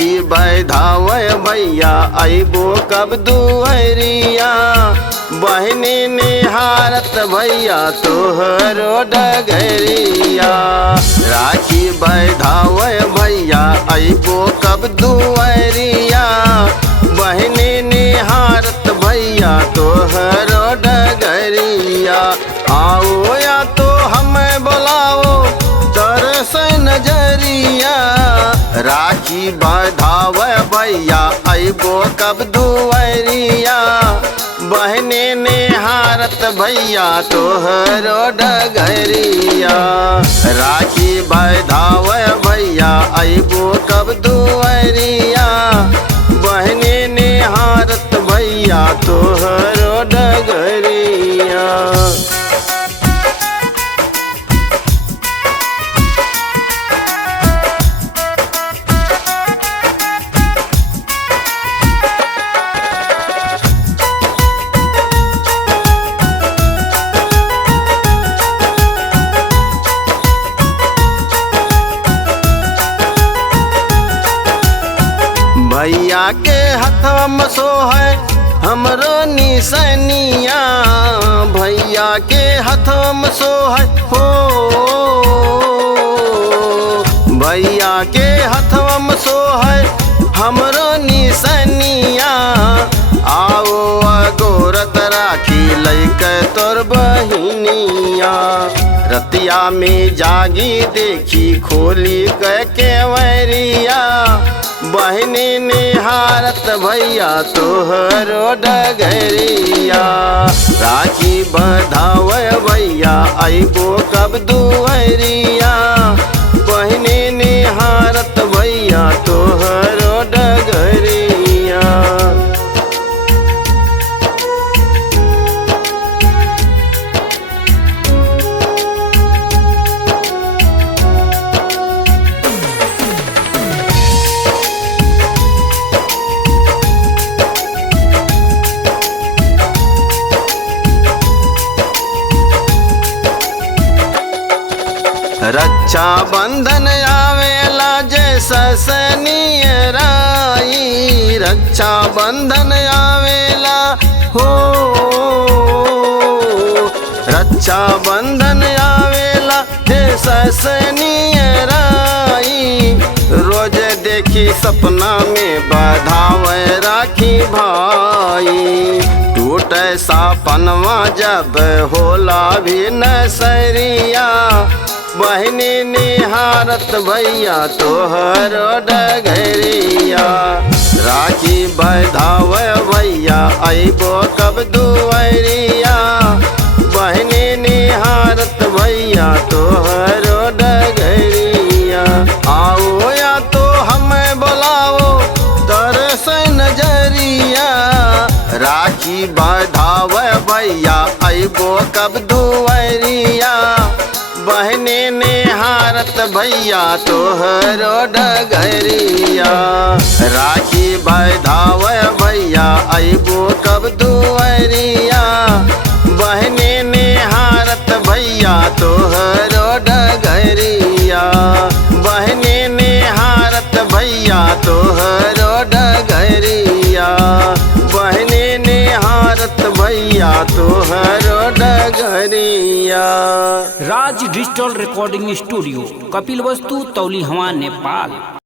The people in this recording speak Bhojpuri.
राखी बंधावे भैया अइबो कब दुअरिया। बहनी निहारत भैया तोहरो डगरिया। राखी बंधावे भैया अइबो कब दुअरिया। बहनी निहारत भैया तोहरो डगरिया। आओ या तो हमें बुलाओ तरस नजरिया। राखी बंधावे भैया अइबो कब दुअरिया। बहने निहारत भैया तोहरो डगरिया। राखी बंधावे भैया अइबो कब दुअरिया। बहने निहारत भैया तोहरो डगरिया। भैया के हथवा में सोहै हमरो निसनिया। भैया के हथवा में सोहै हो। भैया के हथवा में सोहै हमरो निसनिया। आओ अगोरत राखी लैके तोर बहिनिया। रतिया में जागी देखी खोली के केवरिया। बहनी निहारत भैया तोहरो डगरिया। राखी बंधावे भैया अइबो कब दुअरिया। बहनी निहारत भैया तोहरो डगरिया। रक्षा बंधन आवेला जैसा सनियराई। रक्षा बंधन आवेला हो। रक्षा बंधन आवेला जैसा सनियराई। रोज देखी सपना में बंधावे राखी भाई। टूटे सपनवा जब होला भी नसरिया। बहनी निहारत भैया तोहरो डगरिया। राखी बंधावे भैया अइबो कब दुअरिया। बहनी निहारत भैया तोहरो डगरिया। आओ या तो हमें बुलाओ तरस नजरिया। राखी बंधावे भैया अइबो कब दुअरिया। बहने निहारत भैया तोहरो डगरिया। राखी बंधावे भैया अइबो कब दुअरिया। बहने निहारत भैया तोहरो डगरिया। बहने निहारत भैया तोहरो डगरिया। बहने निहारत भैया तोहरो डगरिया। राज डिजिटल रिकॉर्डिंग स्टूडियो कपिलवस्तु तौली हवा नेपाल।